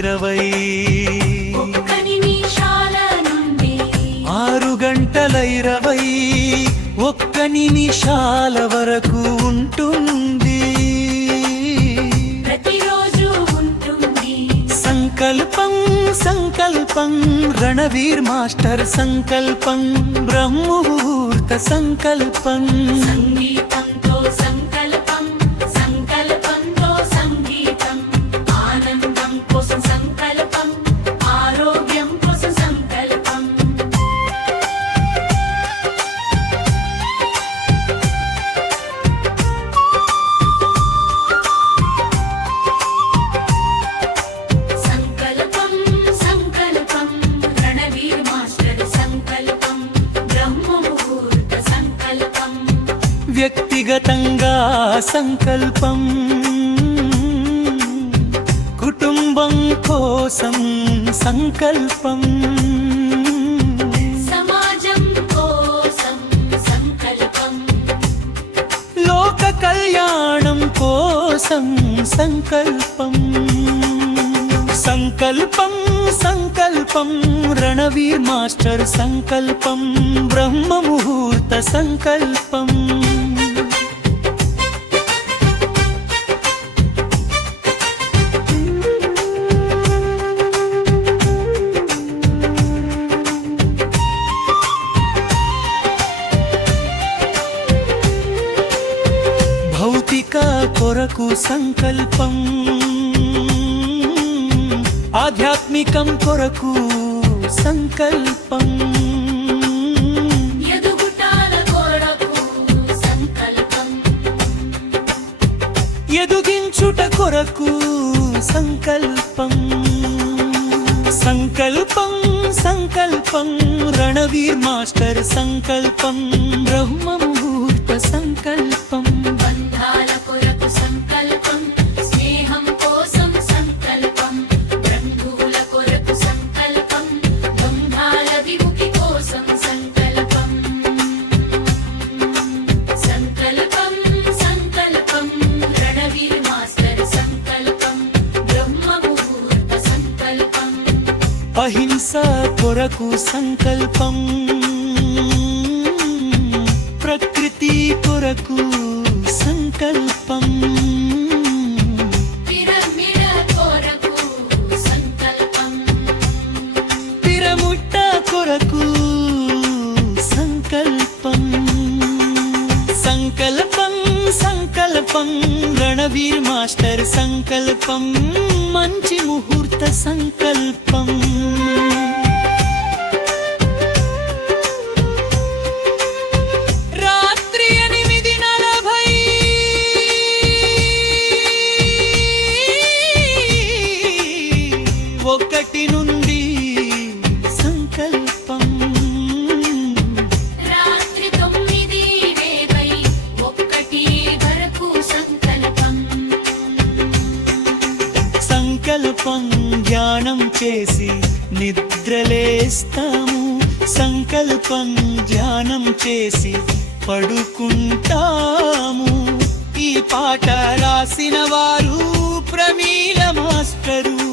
20 6 గంటల 21 నిమిషాల వరకు ఉంటుంది. ప్రతిరోజు ఉంటుంది. సంకల్పం సంకల్పం రణవీర్ మాస్టర్ సంకల్పం బ్రహ్మముహూర్త సంకల్పం. సంగీతంతో సంకల్పం, సంకల్పంతో సంగీతం. ఆనందం కోసం సంకల్పం, ఆరోగ్యం కోసం సంకల్పం. సంకల్పం సంకల్పం రణవీర్ మాస్టర్ సంకల్పం బ్రహ్మముహూర్త సంకల్పం. వ్యక్తిగతంగా సంకల్పం, కుటుంబం కోసం సంకల్పం, సమాజం కోసం సంకల్పం. లోక కళ్యాణం కోసం సంకల్పం. సంకల్పం సంకల్పం రణవీర్ మాస్టర్ సంకల్పం బ్రహ్మముహూర్త సంకల్పం. భౌతిక కొరకు సంకల్పం, ఆధ్యాత్మికం కొరకు సంకల్పం. ఎదుగుటాల కొరకు సంకల్పం, ఎదుగించుట కొరకు సంకల్పం. సంకల్పం సంకల్పం రణవీర్ మాస్టర్ సంకల్పం బ్రహ్మముహూర్త సంకల్పం. బంధాల కొరకు సంకల్పం, స్నేహం కోసం సంకల్పం. బంధువుల కొరకు సంకల్పం, బంధాల విముక్తి కోసం సంకల్పం. సంకల్పం సంకల్పం రణవీర్ మాస్టర్ సంకల్పం బ్రహ్మముహూర్త సంకల్పం. అహింస కొరకు సంకల్పం, ప్రకృతి కొరకు సంకల్పం. పిరమిడ కొరకు సంకల్పం, పిరముట్ట కొరకు సంకల్పం. సంకల్పం సంకల్పం రణవీర్ మాస్టర్ సంకల్పం మంచి ముహూర్త సంకల్పం. రాత్రి 8:41 నుండి సంకల్పం. రాత్రి 9:21 వరకు సంకల్పం. సంకల్పం ధ్యానం చేసి నిద్రలేస్తాము. సంకల్పం ధ్యానం చేసి పడుకుంటాము. ఈ పాట రాసిన వారు ప్రమీల మాస్టరు.